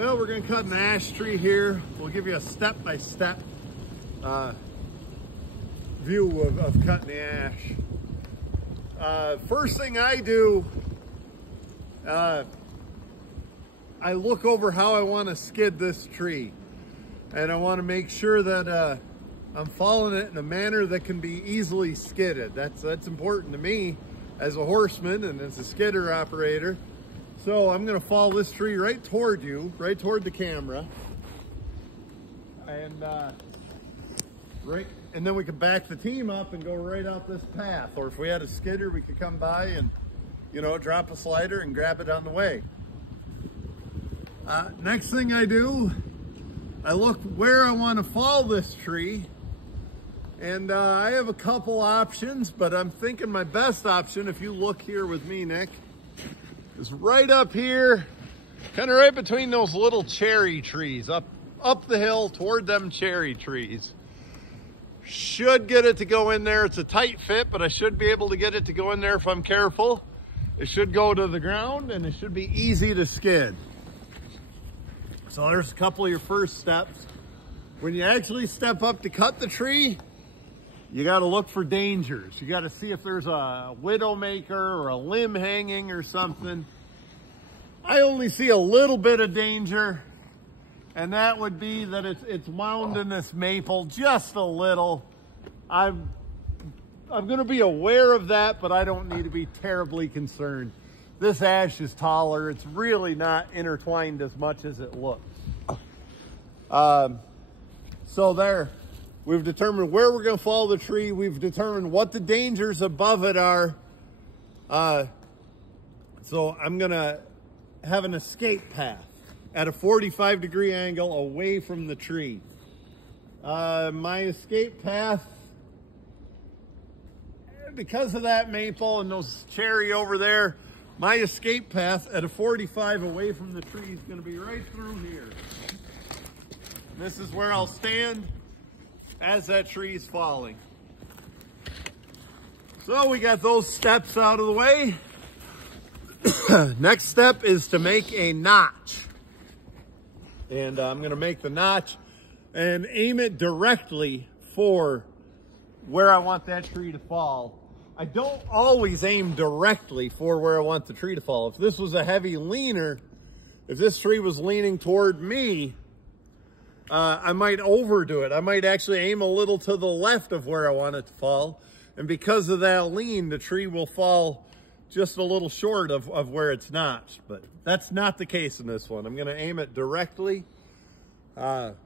Well, we're going to cut an ash tree here. We'll give you a step-by-step view of cutting the ash. First thing I do, I look over how I want to skid this tree. And I want to make sure that I'm following it in a manner that can be easily skidded. That's important to me as a horseman and as a skidder operator. So I'm going to follow this tree right toward you, right toward the camera. And and then we can back the team up and go right out this path. Or if we had a skidder, we could come by and, you know, drop a slider and grab it on the way. Next thing I do, I look where I want to fall this tree. And I have a couple options, but I'm thinking my best option, if you look here with me, Nick, is right up here, kind of right between those little cherry trees, up the hill toward them cherry trees. Should get it to go in there. It's a tight fit, but I should be able to get it to go in there if I'm careful. It should go to the ground and it should be easy to skid. So there's a couple of your first steps. When you actually step up to cut the tree, you got to look for dangers. You got to see if there's a widowmaker or a limb hanging or something. I only see a little bit of danger, and that would be that it's wound in this maple just a little. I'm going to be aware of that, but I don't need to be terribly concerned. This ash is taller. It's really not intertwined as much as it looks. So there. We've determined where we're going to follow the tree. We've determined what the dangers above it are. So I'm going to have an escape path at a 45-degree angle away from the tree. My escape path, because of that maple and those cherry over there, my escape path at a 45 away from the tree is going to be right through here. This is where I'll stand as that tree is falling. So we got those steps out of the way. Next step is to make a notch. And I'm going to make the notch and aim it directly for where I want that tree to fall. I don't always aim directly for where I want the tree to fall. If this was a heavy leaner, if this tree was leaning toward me, I might overdo it. I might actually aim a little to the left of where I want it to fall. And because of that lean, the tree will fall just a little short of where it's notched. But that's not the case in this one. I'm going to aim it directly. Now,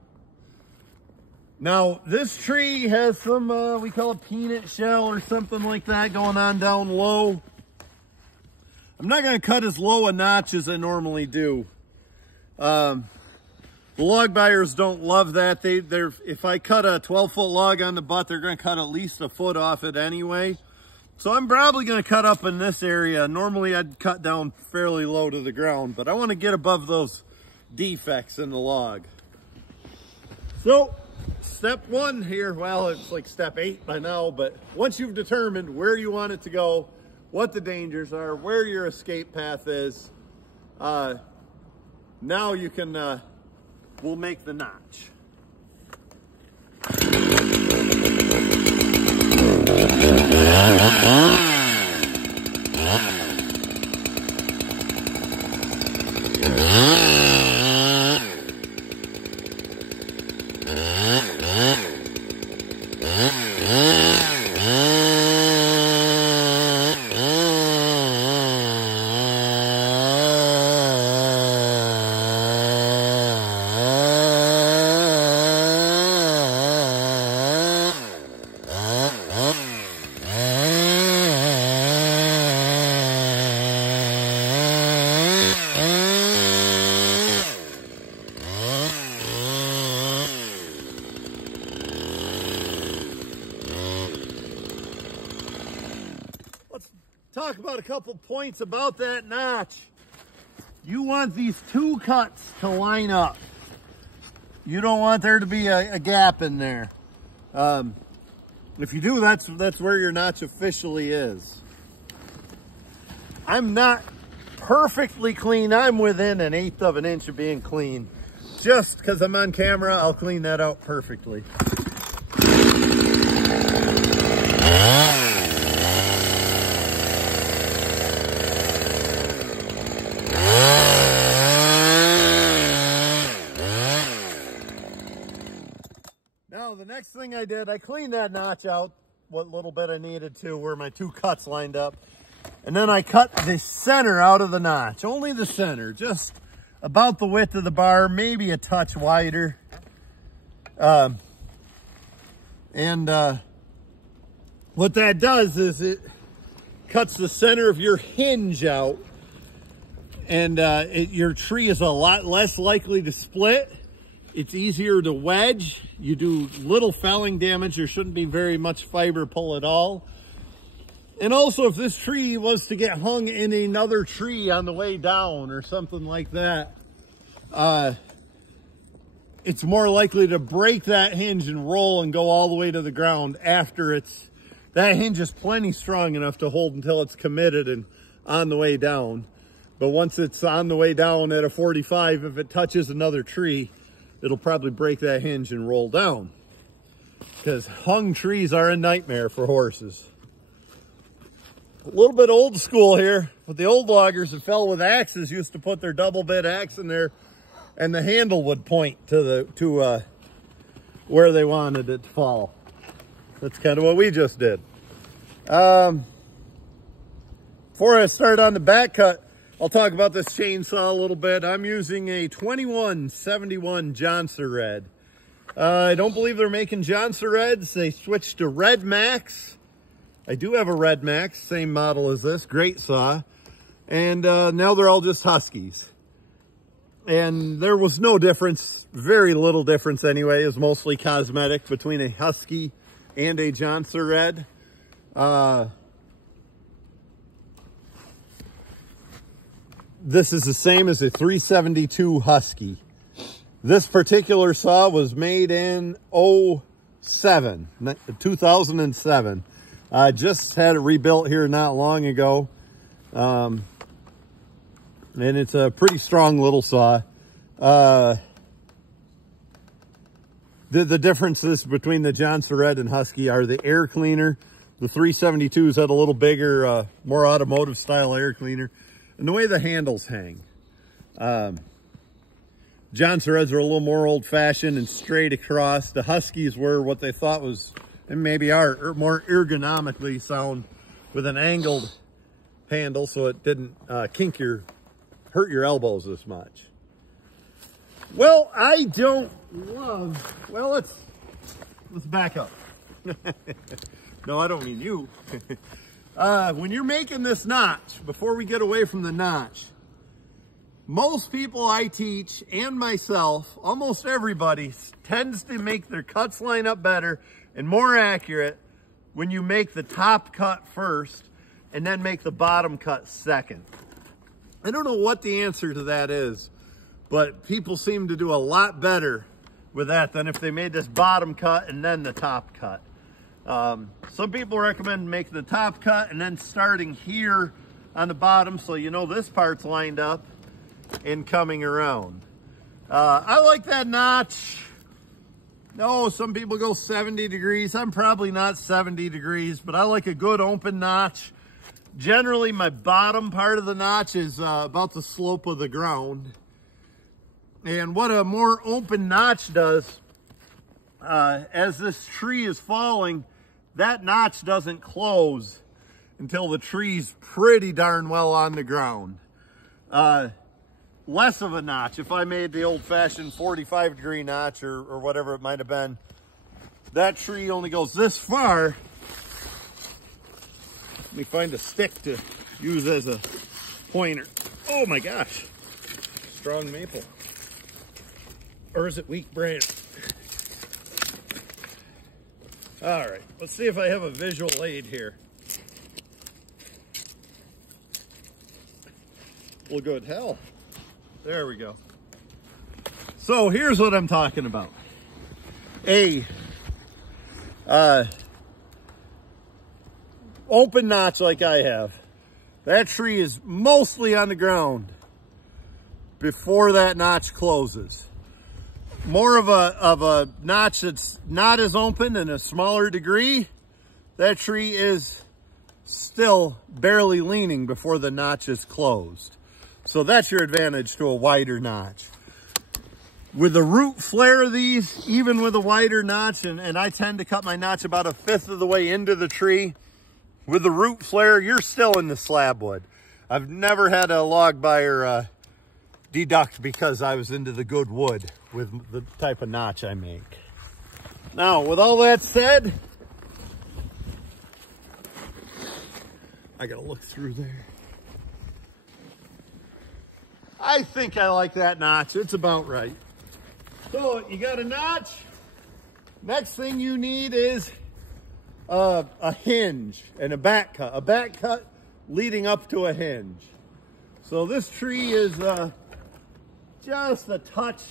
this tree has some, we call it peanut shell or something like that going on down low. I'm not going to cut as low a notch as I normally do. The log buyers don't love that. If I cut a 12-foot log on the butt, they're going to cut at least a foot off it anyway. So I'm probably going to cut up in this area. Normally I'd cut down fairly low to the ground, but I want to get above those defects in the log. So step one here, well, it's like step 8 by now, but once you've determined where you want it to go, what the dangers are, where your escape path is, now you can, we'll make the notch. Talk about a couple points about that notch. You want these two cuts to line up. You don't want there to be a gap in there. If you do, that's where your notch officially is. I'm not perfectly clean. I'm within 1/8 of an inch of being clean. Just because I'm on camera, I'll clean that out perfectly. Now, the next thing I did, I cleaned that notch out, what little bit I needed to, where my 2 cuts lined up. And then I cut the center out of the notch, only the center, just about the width of the bar, maybe a touch wider. What that does is it cuts the center of your hinge out, and your tree is a lot less likely to split. It's easier to wedge. You do little felling damage. There shouldn't be very much fiber pull at all. And also, if this tree was to get hung in another tree on the way down or something like that, it's more likely to break that hinge and roll and go all the way to the ground after that hinge is plenty strong enough to hold until it's committed and on the way down. But once it's on the way down at a 45, if it touches another tree, it'll probably break that hinge and roll down. Because hung trees are a nightmare for horses. A little bit old school here, but the old loggers that fell with axes used to put their double bit axe in there, and the handle would point to where they wanted it to fall. That's kind of what we just did. Before I start on the back cut, I'll talk about this chainsaw a little bit. I'm using a 2171 Johnson Red. I don't believe they're making Johnson Reds. They switched to Red Max. I do have a Red Max, same model as this, great saw. And now they're all just Huskies. And there was no difference, very little difference anyway. It was mostly cosmetic between a Husky and a Johnson Red. This is the same as a 372 Husky. This particular saw was made in 2007. I just had it rebuilt here not long ago. And it's a pretty strong little saw. The differences between the Johnson Red and Husky are the air cleaner. The 372s had a little bigger, more automotive style air cleaner. And the way the handles hang. Johnson Reds are a little more old fashioned and straight across. The Huskies were what they thought was, and maybe are, more ergonomically sound with an angled handle so it didn't hurt your elbows as much. Well, I don't love, well, let's back up. No, I don't mean you. When you're making this notch, before we get away from the notch, most people I teach, and myself, almost everybody, tends to make their cuts line up better and more accurate when you make the top cut first and then make the bottom cut second. I don't know what the answer to that is, but people seem to do a lot better with that than if they made this bottom cut and then the top cut. Some people recommend making the top cut and then starting here on the bottom so you know this part's lined up and coming around. I like that notch. No, some people go 70 degrees. I'm probably not 70 degrees, but I like a good open notch. Generally, my bottom part of the notch is about the slope of the ground. And what a more open notch does, as this tree is falling, that notch doesn't close until the tree's pretty darn well on the ground. Less of a notch, if I made the old-fashioned 45-degree notch or whatever it might have been, that tree only goes this far. Let me find a stick to use as a pointer. Oh my gosh, strong maple. Or is it weak Brandt? All right, let's see if I have a visual aid here. Well, good hell. There we go. So here's what I'm talking about. Open notch like I have. that tree is mostly on the ground before that notch closes. More of a notch that's not as open and a smaller degree, that tree is still barely leaning before the notch is closed. So that's your advantage to a wider notch. With the root flare of these, even with a wider notch, and I tend to cut my notch about 1/5 of the way into the tree, with the root flare, you're still in the slab wood. I've never had a log buyer deduct because I was into the good wood with the type of notch I make. Now, with all that said, I gotta look through there. I think I like that notch. It's about right. So you got a notch. Next thing you need is a hinge and a back cut leading up to a hinge. So this tree is just a touch,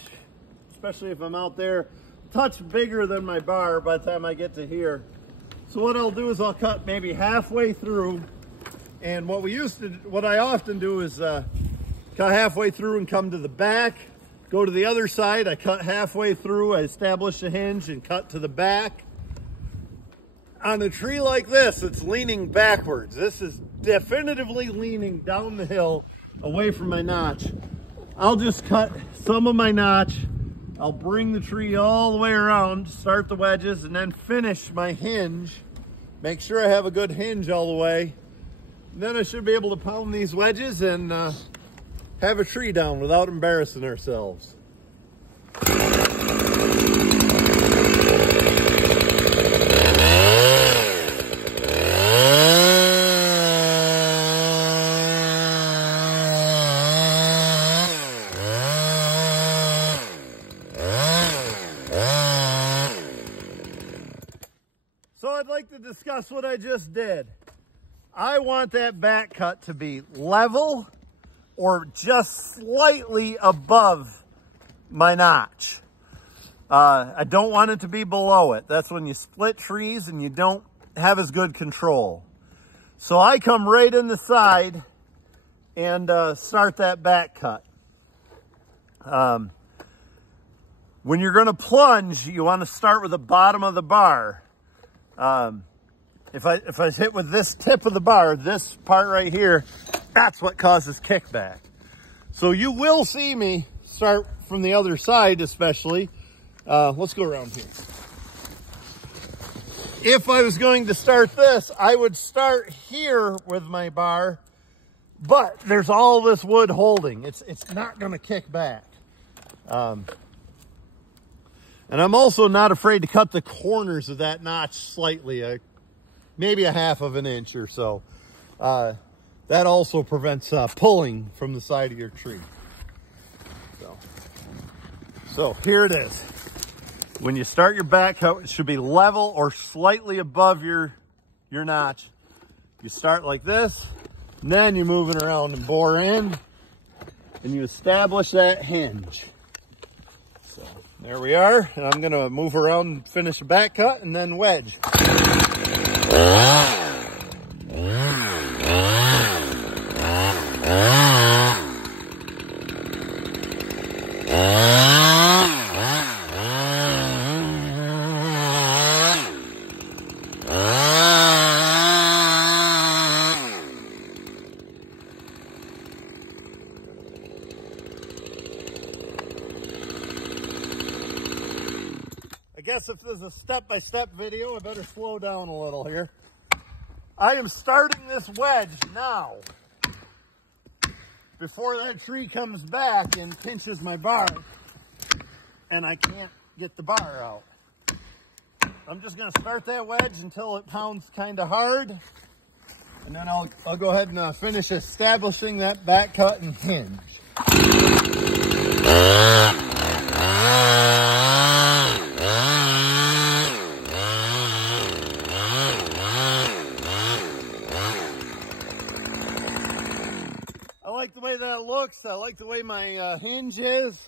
especially if I'm out there, a touch bigger than my bar by the time I get to here. So what I'll do is I'll cut maybe halfway through, and what I often do is cut halfway through and come to the back, go to the other side, I cut halfway through, I establish a hinge and cut to the back. On a tree like this, it's leaning backwards. This is definitively leaning down the hill away from my notch. I'll just cut some of my notch. I'll bring the tree all the way around, start the wedges, and then finish my hinge. Make sure I have a good hinge all the way. And then I should be able to pound these wedges and have a tree down without embarrassing ourselves. So I'd like to discuss what I just did. I want that back cut to be level or just slightly above my notch. I don't want it to be below it. That's when you split trees and you don't have as good control. So I come right in the side and start that back cut. When you're going to plunge, you want to start with the bottom of the bar. If I hit with this tip of the bar, this part right here, that's what causes kickback. So you will see me start from the other side, especially. Let's go around here. If I was going to start this, I would start here with my bar, but there's all this wood holding. It's not going to kick back. And I'm also not afraid to cut the corners of that notch slightly, maybe 1/2 of an inch or so. That also prevents pulling from the side of your tree. So here it is. When you start your back cut, it should be level or slightly above your notch. You start like this, and then you move it around and bore in, and you establish that hinge. So there we are, and I'm gonna move around and finish the back cut and then wedge. I guess if this is a step-by-step video, I better slow down a little here. I am starting this wedge now before that tree comes back and pinches my bar and I can't get the bar out. I'm just going to start that wedge until it pounds kind of hard, and then I'll go ahead and finish establishing that back cut and hinge. I like the way that looks. I like the way my hinge is.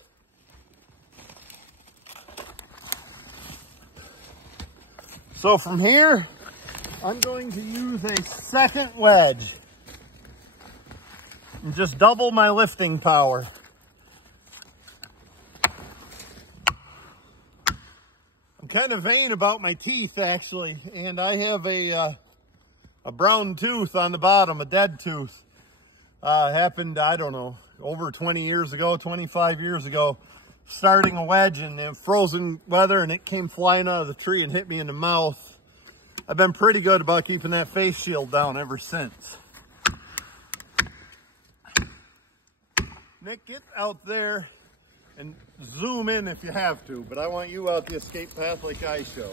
So from here, I'm going to use a second wedge. and just double my lifting power. I'm kind of vain about my teeth, actually, and I have a brown tooth on the bottom, a dead tooth. Happened, I don't know, over 20 years ago, 25 years ago, starting a wedge in frozen weather, and it came flying out of the tree and hit me in the mouth. I've been pretty good about keeping that face shield down ever since. Nick, get out there and zoom in if you have to, but I want you out the escape path like I show.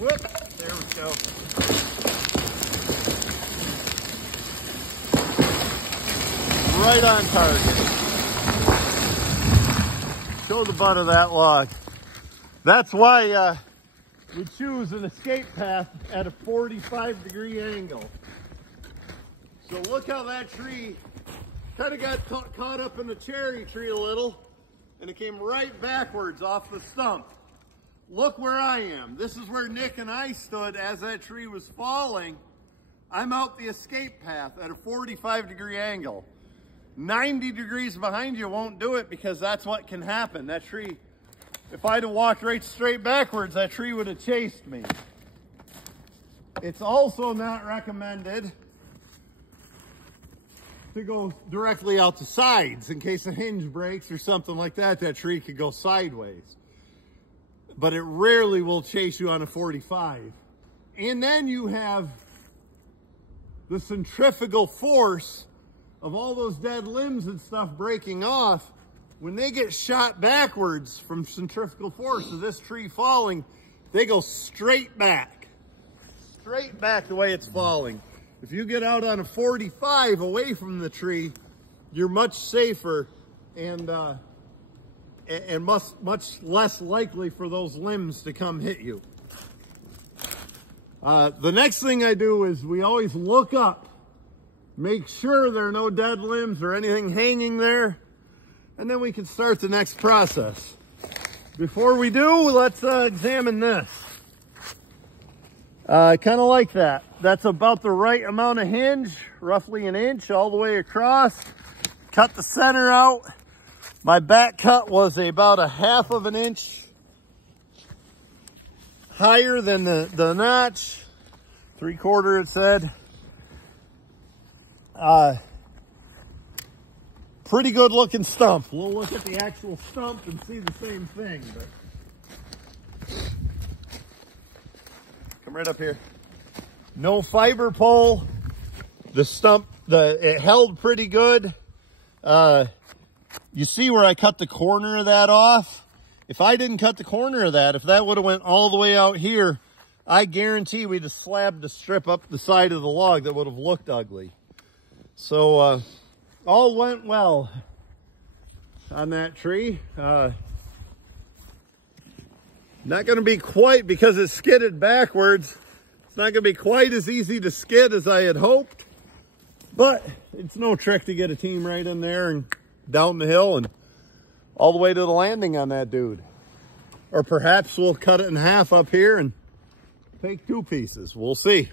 Whoop, there we go. Right on target. Show the butt of that log. That's why we choose an escape path at a 45-degree angle. So look how that tree kind of got caught up in the cherry tree a little, and it came right backwards off the stump. Look where I am. This is where Nick and I stood as that tree was falling. I'm out the escape path at a 45-degree angle. 90 degrees behind you won't do it, because that's what can happen. That tree, if I'd have walked right straight backwards, that tree would have chased me. It's also not recommended to go directly out the sides in case a hinge breaks or something like that. That tree could go sideways, but it rarely will chase you on a 45. And then you have the centrifugal force of all those dead limbs and stuff breaking off. When they get shot backwards from centrifugal force of this tree falling, they go straight back the way it's falling. If you get out on a 45 away from the tree, you're much safer and much less likely for those limbs to come hit you. The next thing I do is we always look up, make sure there are no dead limbs or anything hanging there, and then we can start the next process. Before we do, let's examine this. Kind of like that. That's about the right amount of hinge, roughly an inch all the way across. Cut the center out. My back cut was about a half of an inch higher than the notch. 3/4 it said. Pretty good looking stump. We'll look at the actual stump and see the same thing. But come right up here. No fiber pole. The stump, it held pretty good. You see where I cut the corner of that off? If I didn't cut the corner of that, if that would have went all the way out here, I guarantee we'd have slabbed the strip up the side of the log. That would have looked ugly. So all went well on that tree. Not going to be quite, because it skidded backwards, it's not going to be quite as easy to skid as I had hoped, but it's no trick to get a team right in there and down the hill and all the way to the landing on that dude. Or perhaps we'll cut it in half up here and take 2 pieces. We'll see.